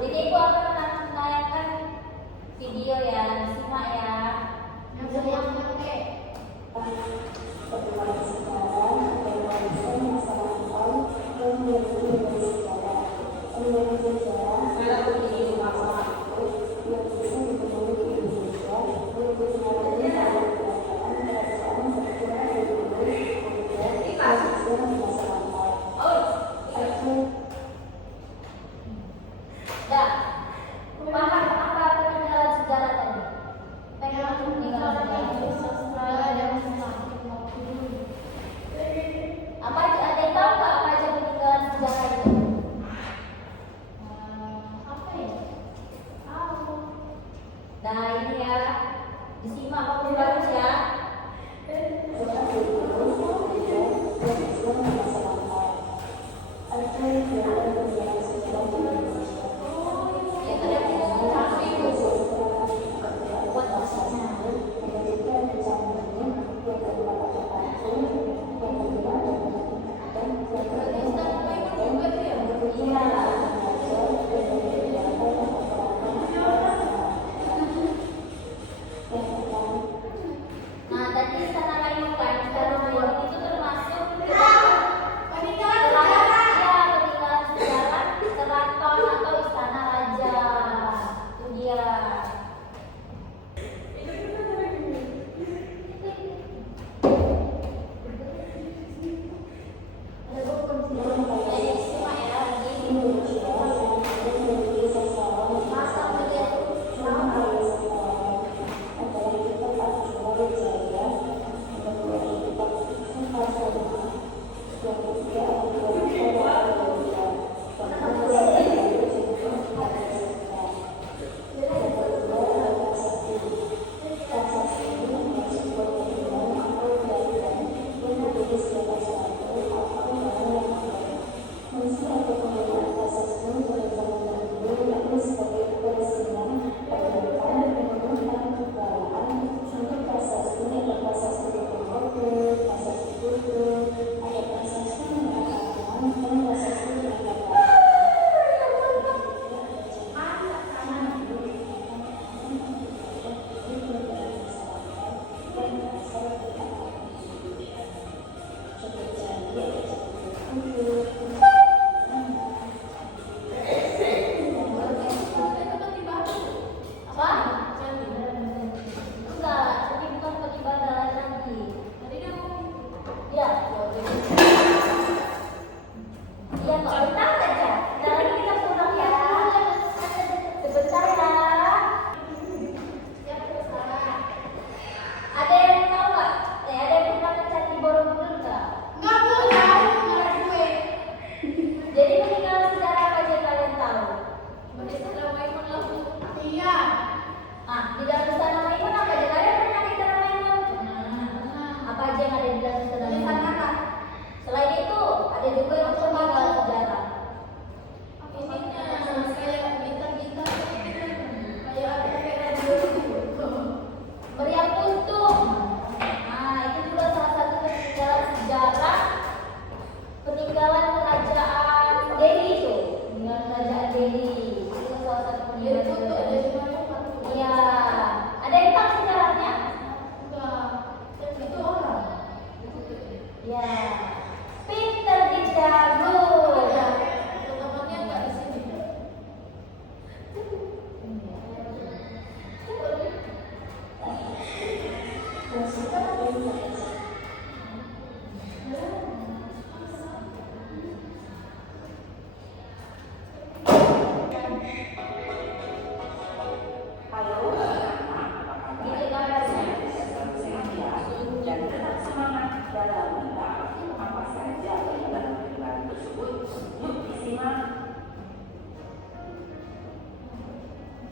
Jadi Ibu akan menayangkan video ya, disimak ya. Yang pakai. Nah ini ya, disimak Bapak Bagus ya.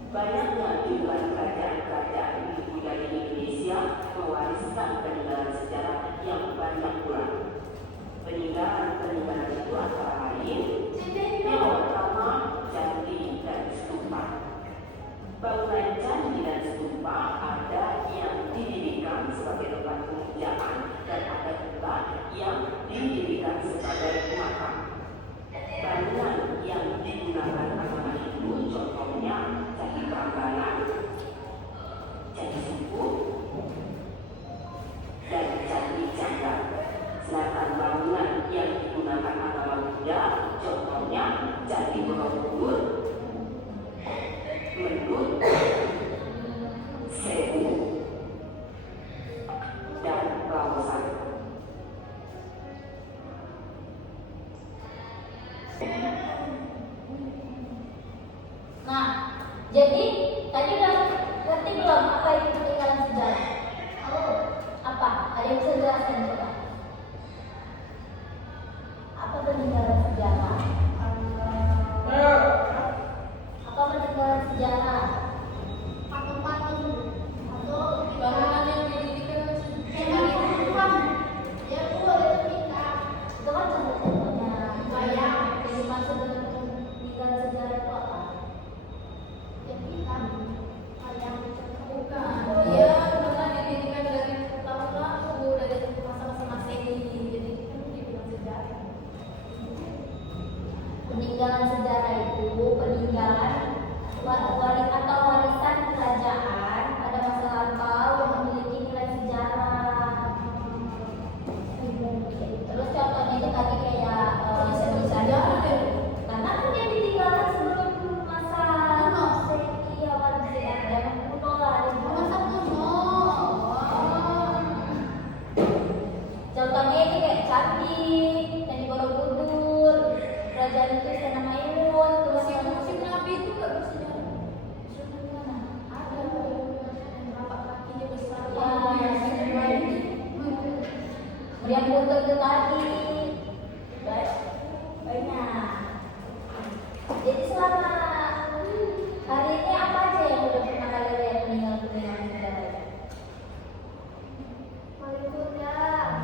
Banyaknya jumlah kerajaan-kerajaan di budaya Indonesia mewariskan peninggalan sejarah yang banyak pula. Peninggalan-peninggalan itu antara lain yang pertama candi dan stupa. Bangunan candi dan stupa ada yang didirikan sebagai tempat pemujaan dan ada pula yang didirikan sebagai makam. Bangunan yang digunakan agama Hindu Jadi tadi udah ngerti belum apa itu peninggalan sejarah? Apa? Ada yang bisa jelaskan coba? Apa peninggalan sejarah? Apa peninggalan sejarah? Patung-patung atau Bangunan yang didirikan itu kan contoh-contohnya. Yang dimaksud dengan peninggalan sejarah itu apa? Iya, benar didirikan dari tahun lalu dari masa-masa Masehi. Jadi kan dibilang sejarah. Peninggalan sejarah itu peninggalan atau warisan kerajaan pada masa lampau yang memiliki nilai sejarah. Terus contohnya itu tadi kayak misalnya karena kan dia ditinggalkan sebelum masa Masehi awal zaman kuno lah. Contohnya itu kayak Candi Borobudur, Kerajaan itu Istana Maimun, terus yang Musim Nabi itu nggak bersejarah. ada Telapak kakinya besar. yang buntut itu tadi banyak. Jadi selama hari ini apa aja yang udah pernah kalian lihat peninggalan sejarah? Sama yang pernah.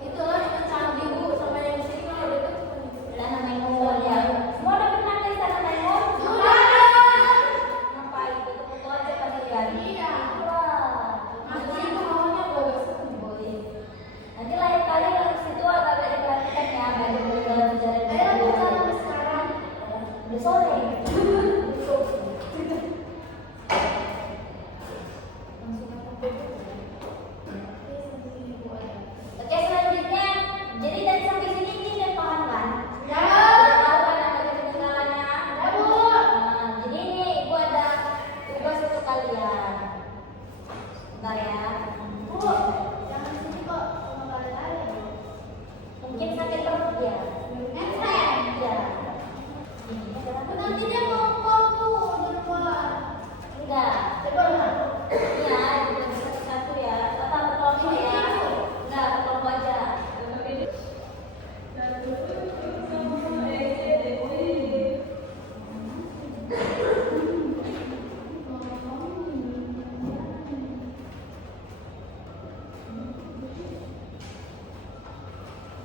Itulah yang Candi Bu sampai yang sini kalau dekat Istana Maimun ya. Semua udah pernah ke Istana Maimun? sudah. Ngapain? Foto aja kalian. Iya. Wah. Masih itu maunya agak seru. Boleh. Nanti lain kali ke situ agak diperhatikan ya, banyak peninggalan sejarah. Udah sore. Oke, selanjutnya, jadi dari sampai sini ini udah paham kan? Udah tahu kan apa itu peninggalannya? Nah, jadi ini ibu ada tugas untuk kalian. Bentar ya. Mungkin sakit perut ya. Iya. Ini adalah enggak. Iya, itu satu ya. Tetap kelompok ya. Enggak, kelompok aja.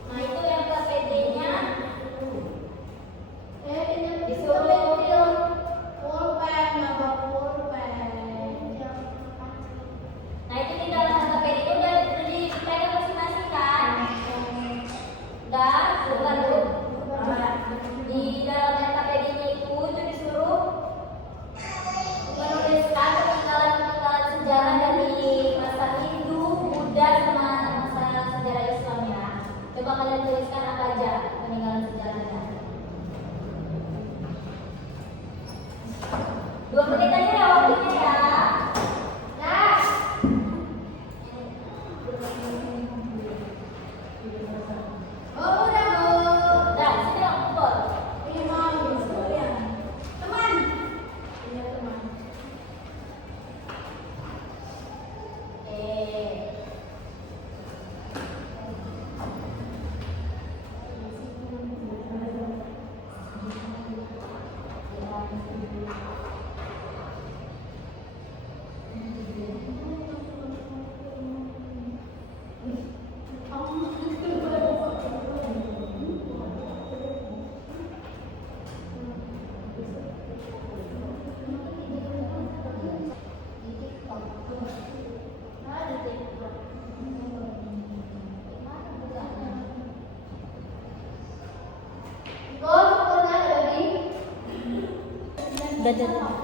Nah, itu yang KPD-nya disuruh Nah, itu di dalam KPD itu udah dipegang masing-masing kan? Udah tuh. Di dalam KPD-nya itu disuruh menuliskan peninggalan-peninggalan sejarah dari masa Hindu, Buddha, sama masa sejarah Islam ya. Coba kalian tuliskan apa aja peninggalan sejarahnya. 2 menit aja ya waktunya ya. Udah, sini dong, kumpul. Udah.